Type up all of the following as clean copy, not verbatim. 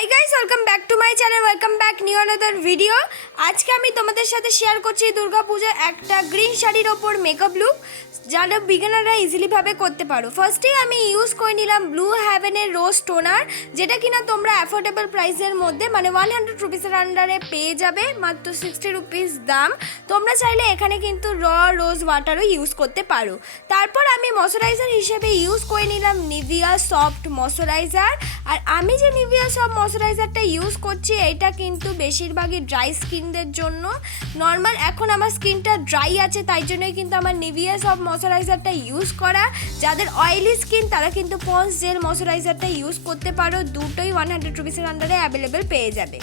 Hi guys, welcome back to my channel, welcome back new another video. আজকে আমি তোমাদের সাথে শেয়ার করছি দুর্গা পূজার একটা গ্রিন শাড়ির ওপর মেকআপ লুক, যারা বিগিনাররা ইজিলিভাবে করতে পারো। ফার্স্টেই আমি ইউজ করে নিলাম ব্লু হ্যাভেনের রোজ টোনার, যেটা কিনা তোমরা অ্যাফোর্ডেবল প্রাইসের মধ্যে মানে 100 রুপিসের আন্ডারে পেয়ে যাবে, মাত্র 60 রুপিস দাম। তোমরা চাইলে এখানে কিন্তু রোজ ওয়াটারও ইউজ করতে পারো। তারপর আমি ময়শ্চারাইজার হিসেবে ইউজ করে নিলাম নিভিয়া সফট ময়শ্চারাইজার। আর আমি যে নিভিয়া সফট ময়শ্চারাইজারটা ইউজ করছি এটা কিন্তু বেশিরভাগই ড্রাই স্কিনদের জন্য। নর্মাল এখন আমার স্কিনটা ড্রাই আছে, তাই জন্যই কিন্তু আমার নিভিয়া সফট ময়শ্চারাইজারটা ইউজ করা। যাদের অয়েলি স্কিন তারা কিন্তু পন্স জেল ময়শ্চারাইজারটা ইউজ করতে পারো, দুটোই 100 রুপিসের আন্ডারে অ্যাভেলেবেল পেয়ে যাবে।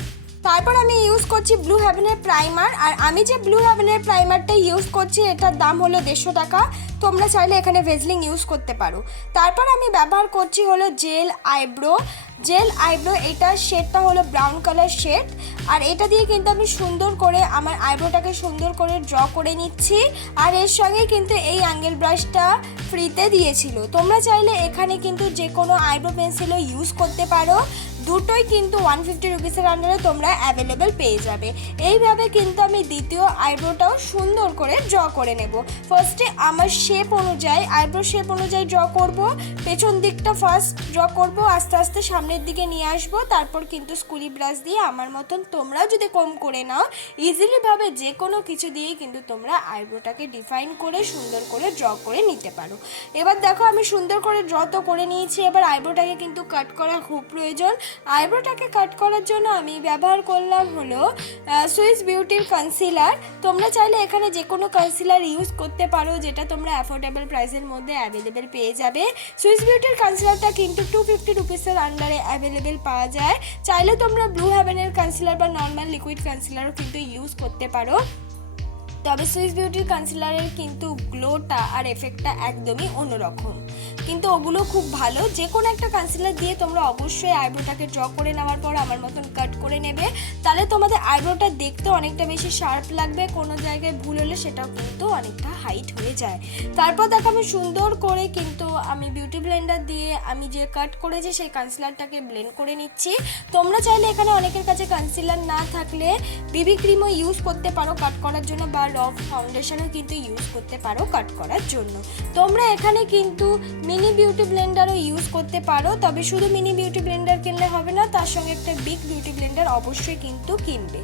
তারপর আমি ইউজ করছি ব্লু হ্যাভেনের প্রাইমার। আর আমি যে ব্লু হ্যাভেনের প্রাইমারটা ইউজ করছি এটার দাম হলো 150 টাকা। তোমরা চাইলে এখানে ভেজলিং ইউজ করতে পারো। তারপর আমি ব্যবহার করছি হলো জেল আইব্রো। এটার শেডটা হলো ব্রাউন কালার শেড। আর এটা দিয়ে কিন্তু আমি সুন্দর করে আমার আইব্রোটাকে সুন্দর করে ড্র করে নিচ্ছি। আর এর সঙ্গে কিন্তু এই অ্যাঙ্গেল ব্রাশটা ফ্রিতে দিয়েছিল। তোমরা চাইলে এখানে কিন্তু যে কোনো আইব্রো পেন্সিলও ইউজ করতে পারো, দুটোই কিন্তু 150 রুপিসের আন্ডারে তোমরা অ্যাভেলেবেল পেয়ে যাবে। এইভাবে কিন্তু আমি দ্বিতীয় আইব্রোটাও সুন্দর করে ড্র করে নেব। ফার্স্টে আমার আইব্রো শেপ অনুযায়ী ড্র করব। পেছন দিকটা ফার্স্ট ড্র করব, আস্তে আস্তে সামনের দিকে নিয়ে আসব। তারপর কিন্তু স্কুলি ব্রাশ দিয়ে আমার মতন তোমরাও যদি কম করে নাও, ইজিলিভাবে যে কোনো কিছু দিয়েই কিন্তু তোমরা আইব্রোটাকে ডিফাইন করে সুন্দর করে ড্র করে নিতে পারো। এবার দেখো আমি সুন্দর করে ড্র তো করে নিয়েছি, এবার আইব্রোটাকে কিন্তু কাট করা খুব প্রয়োজন। আইব্রোটাকে কাট করার জন্য আমি ব্যবহার করলাম হলো সুইস বিউটির কনসিলার। তোমরা চাইলে এখানে যে কোনো কনসিলার ইউজ করতে পারো, যেটা তোমরা অ্যাফোর্ডেবল প্রাইসের মধ্যে অ্যাভেলেবেল পেয়ে যাবে। সুইস বিউটির কনসিলারটা কিন্তু 250 রুপিসের আন্ডারে অ্যাভেলেবেল পাওয়া যায়। চাইলে তোমরা ব্লু হ্যাভেনের কনসিলার বা নর্মাল লিকুইড কনসিলারও কিন্তু ইউজ করতে পারো। তবে সুইস বিউটির কনসিলারের কিন্তু গ্লোটা আর এফেক্টটা একদমই অন্যরকম, কিন্তু ওগুলো খুব ভালো। যে কোনো একটা কনসিলার দিয়ে তোমরা অবশ্যই আইব্রোটাকে ড্র করে নেওয়ার পর আমার মতন কাট করে নেবে, তাহলে তোমাদের আইব্রোটা দেখতে অনেকটা বেশি শার্প লাগবে। কোনো জায়গায় ভুল হলে সেটাও কিন্তু অনেকটা হাইট হয়ে যায়। তারপর দেখো আমি সুন্দর করে কিন্তু আমি বিউটি ব্লেন্ডার দিয়ে আমি যে কাট করেছি সেই কনসিলারটাকে ব্লেন্ড করে নিচ্ছি। তোমরা চাইলে এখানে অনেকের কাছে কনসিলার না থাকলে বিবি ক্রিমও ইউজ করতে পারো কাট করার জন্য, বা ফাউন্ডেশনও কিন্তু ইউজ করতে পারো কাট করার জন্য। তোমরা এখানে কিন্তু মিনি বিউটি ব্লেন্ডারও ইউজ করতে পারো, তবে শুধু মিনি বিউটি ব্লেন্ডার কিনলে হবে না, তার সঙ্গে একটা বিগ বিউটি ব্লেন্ডার অবশ্যই কিন্তু কিনবে।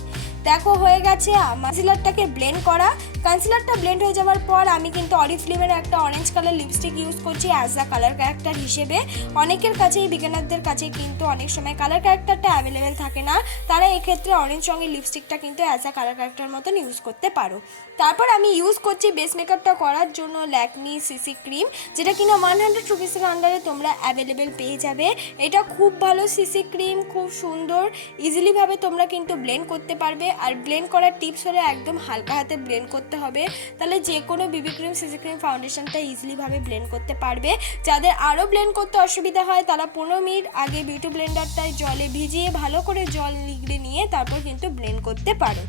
দেখো হয়ে গেছে কনসিলারটাকে ব্লেন্ড করা। কনসিলারটা ব্লেন্ড হয়ে যাওয়ার পর আমি কিন্তু অরিফ্লেমের একটা অরেঞ্জ কালার লিপস্টিক ইউজ করছি অ্যাজ আ কালার ক্যারেক্টার হিসেবে। অনেকের কাছেই বিগিনারদের কাছে কিন্তু অনেক সময় কালার ক্যারেক্টারটা অ্যাভেলেবেল থাকে না, তারা এক্ষেত্রে অরেঞ্জ রঙের লিপস্টিকটা কিন্তু অ্যাজ আ কালার ক্যারেক্টার মতন ইউজ করতে পারো। তারপর আমি ইউজ করছি বেস মেকআপটা করার জন্য ল্যাকমি সিসি ক্রিম, যেটা কিনা 100 রুপিসের আন্ডারে তোমরা অ্যাভেলেবেল পেয়ে যাবে। এটা খুব ভালো সিসি ক্রিম, খুব সুন্দর, ইজিলিভাবে তোমরা কিন্তু ব্লেন্ড করতে পারবে। আর ব্লেন্ড করার টিপস হলো একদম হালকা হাতে ব্লেন্ড করতে হবে, তাহলে যে কোনো বিবি ক্রিম সিসি ক্রিম ফাউন্ডেশনটা ইজিলিভাবে ব্লেন্ড করতে পারবে। যাদের আরও ব্লেন্ড করতে অসুবিধা হয় তারা 15 মিনিট আগে বিউটি ব্লেন্ডারটায় জলে ভিজিয়ে ভালো করে জল নিগড়ে নিয়ে তারপর কিন্তু ব্লেন্ড করতে পারো।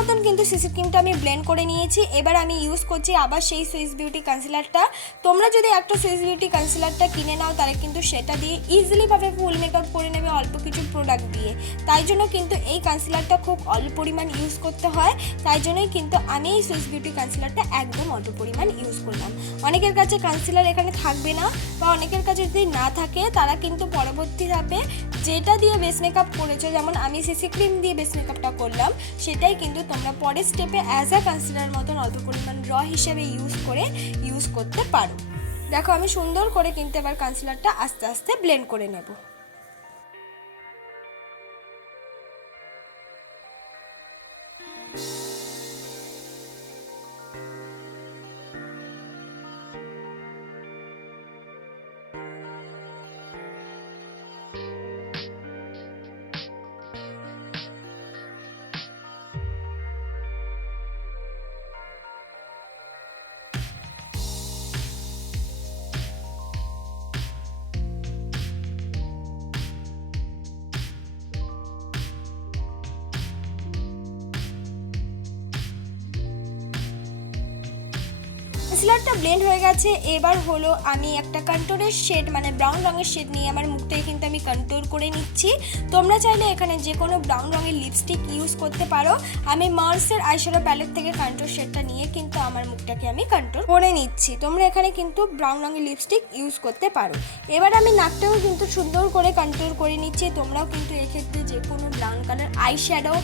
মতন কিন্তু সিসি ক্রিমটা আমি ব্লেন্ড করে নিয়েছি। এবার আমি ইউজ করছি আবার সেই সুইস বিউটি কনসিলারটা। তোমরা যদি একটা সুইস বিউটি কনসিলারটা কিনে নাও তাহলে কিন্তু সেটা দিয়ে ইজিলিভাবে ফুল মেকআপ করে নেবে অল্প কিছু প্রোডাক্ট দিয়ে। তাই জন্য কিন্তু এই কনসিলারটা খুব অল্প পরিমাণ ইউজ করতে হয়, তাই জন্যই কিন্তু আমি এই সুইস বিউটি কনসিলারটা একদম অল্প পরিমাণ ইউজ করলাম। অনেকের কাছে কনসিলার এখানে থাকবে না, বা অনেকের কাছে যদি না থাকে তারা কিন্তু পরবর্তী ধাপে যেটা দিয়ে বেস মেকআপ করেছো, যেমন আমি সিসি ক্রিম দিয়ে বেস মেকআপটা করলাম, সেটাই কিন্তু তোমরা পরের স্টেপে অ্যাজ আ কনসিলার মতন অল্প পরিমাণ হিসেবে ইউজ করতে পারো। দেখো আমি সুন্দর করে কিন্তু এবার কনসিলারটা আস্তে আস্তে ব্লেন্ড করে নেব। কনসিলারটা ব্লেন্ড হয়ে গেছে। এবার হলো আমি একটা কন্ট্যুরের শেড মানে ব্রাউন রঙের শেড নিয়ে আমার মুখটাকে কিন্তু আমি কন্ট্যুর করে নিচ্ছি। তোমরা চাইলে এখানে যে কোনো ব্রাউন রঙের লিপস্টিক ইউজ করতে পারো। আমি মার্সের আইশ্যাডো প্যালেট থেকে কন্ট্যুর শেডটা নিয়ে কিন্তু আমার মুখটাকে আমি কন্ট্যুর করে নিচ্ছি। তোমরা এখানে কিন্তু ব্রাউন রঙের লিপস্টিক ইউজ করতে পারো। এবার আমি নাকটাও কিন্তু সুন্দর করে কন্ট্যুর করে নিচ্ছি। তোমরাও কিন্তু এক্ষেত্রে যে কোনো brown colour eyeshadow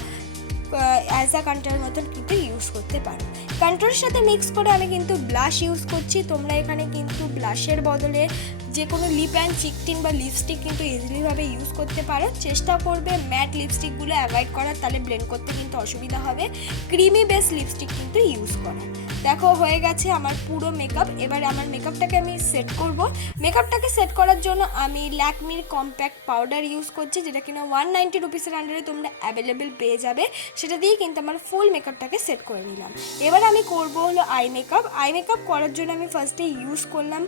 as a কন্ট্যুরের মতন কিন্তু ইউজ করতে পারো। কন্ট্যুরের সাথে মিক্স করে আমি কিন্তু ব্লাশ ইউজ করছি। তোমরা এখানে কিন্তু ব্লাশের বদলে যে কোনো লিপ অ্যান্ড চিক টিন বা লিপস্টিক কিন্তু ইজিলিভাবে ইউজ করতে পারো। চেষ্টা করবে ম্যাট লিপস্টিকগুলো অ্যাভয়েড করার, তাহলে ব্লেন্ড করতে কিন্তু অসুবিধা হবে। ক্রিমি বেস লিপস্টিক কিন্তু ইউজ করা। দেখো হয়ে গেছে আমার পুরো মেকআপ। এবার আমার মেকআপটাকে আমি সেট করব। মেকআপটাকে সেট করার জন্য আমি ল্যাকমির কম্প্যাক্ট পাউডার ইউজ করছি, যেটা কিনা 190 রুপিসের আন্ডারে তোমরা অ্যাভেলেবেল পেয়ে যাবে। সেটা দিয়ে কিন্তু আমার ফুল মেকআপটাকে সেট করে নিলাম। এবার আমি করব হলো আই মেকআপ। আই মেকআপ করার জন্য আমি ফার্স্টে ইউজ করলাম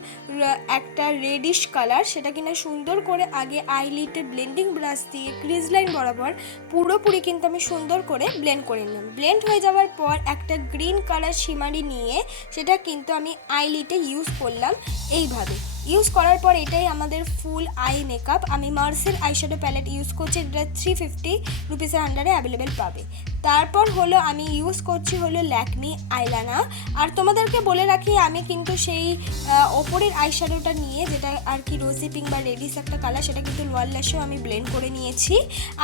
একটা রেডিশ কালার। সেটা কিনা সুন্দর করে আগে আইলিটে ব্লেন্ডিং ব্রাশ দিয়ে ক্রিজ লাইন বরাবর পুরোপুরি কিন্তু আমি সুন্দর করে ব্লেন্ড করে নিলাম। ব্লেন্ড হয়ে যাওয়ার পর একটা গ্রিন কালার শিমারি নিয়ে সেটা কিন্তু আমি আইলিটে ইউজ করলাম। এইভাবে ইউজ করার পর এটাই আমাদের ফুল আই মেকআপ। আমি মার্সের আইশ্যাডো প্যালেট ইউজ করছি, যেটা 350 রুপিসের আন্ডারে অ্যাভেলেবেল পাবে। তারপর হলো আমি ইউজ করছি হলো ল্যাকমি আইলাইনার। আর তোমাদেরকে বলে রাখি আমি কিন্তু সেই ওপরের আইশ্যাডোটা নিয়ে, যেটা আর কি রোজি পিঙ্ক বা রেডিশ একটা কালার, সেটা কিন্তু লোয়ার ল্যাশেও আমি ব্লেন্ড করে নিয়েছি।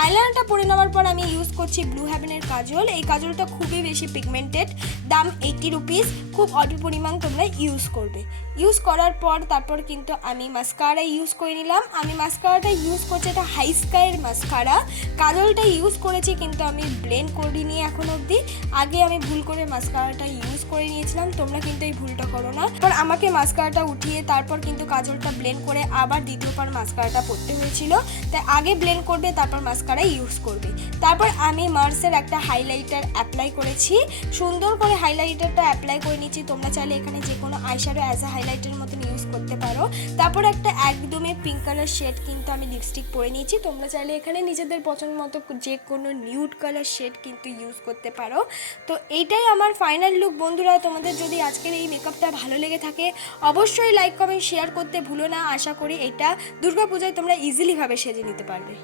আইলাইনারটা পরে নেওয়ার পর আমি ইউজ করছি ব্লু হেভেনের কাজল। এই কাজলটা খুবই বেশি পিগমেন্টেড, দাম 80 রুপিস। খুব অল্প পরিমাণ তোমরা ইউজ করবে। ইউজ করার পর তারপর কিন্তু আমি মাস্কারা ইউজ করে নিলাম। আমি মাস্কারাটা ইউজ করছি, এটা হাই স্কাইয়ের মাস্কারা। কাজলটা ইউজ করেছি কিন্তু আমি ব্লেন্ড করিনি এখন অবধি। আগে আমি ভুল করে মাস্কারাটা ইউজ করে নিয়েছিলাম, তোমরা কিন্তু এই ভুলটা করো না। এবার আমাকে মাস্কারাটা উঠিয়ে তারপর কিন্তু কাজলটা ব্লেন্ড করে আবার দ্বিতীয়বার মাস্কারাটা পরতে হয়েছিল। তাই আগে ব্লেন্ড করবে, তারপর মাস্কারা ইউজ করবে। তারপর আমি মার্সের একটা হাইলাইটার অ্যাপ্লাই করেছি। সুন্দর করে হাইলাইটারটা অ্যাপ্লাই করে নিচ্ছি। তোমরা চাইলে এখানে যে কোনো আইশ্যাডো অ্যাজ আ হাইলাইটারের মতন ইউজ করতে পারো। তারপর একটা একদমই পিঙ্ক কালার শেড কিন্তু আমি লিপস্টিক পরে নিয়েছি। তোমরা চাইলে এখানে নিজেদের পছন্দ মতো যে কোনো নিউড কালার শেড কিন্তু ইউজ করতে পারো। তো এইটাই আমার ফাইনাল লুক বন্ধুরা। তোমাদের যদি আজকের এই মেকআপটা ভালো লেগে থাকে অবশ্যই লাইক কমেন্ট শেয়ার করতে ভুলো না। আশা করি এটা দুর্গাপূজায় তোমরা ইজিলিভাবে সেজে নিতে পারবে।